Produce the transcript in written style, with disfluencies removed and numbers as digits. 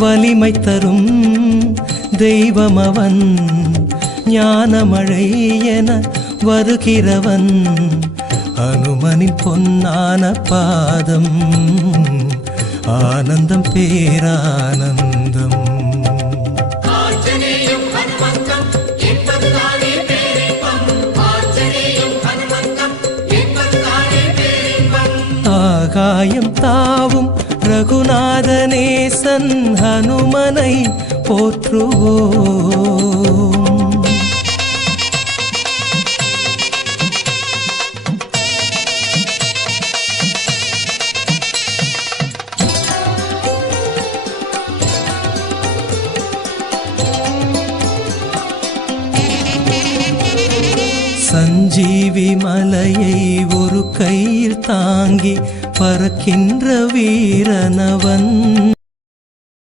வலிமை தரும் தெய்வமவன், ஞானமழை என வருகிறவன், அனுமனின் பொன்னான பாதம், ஆனந்தம் பேரானந்தம். ஆகாயம் தாவும் ரகுநாதநேசன் ஹனுமனை போற்றுவோம். சஞ்சீவி மலையை ஒரு கையில் தாங்கி பறக்கின்ற வீரனவன்,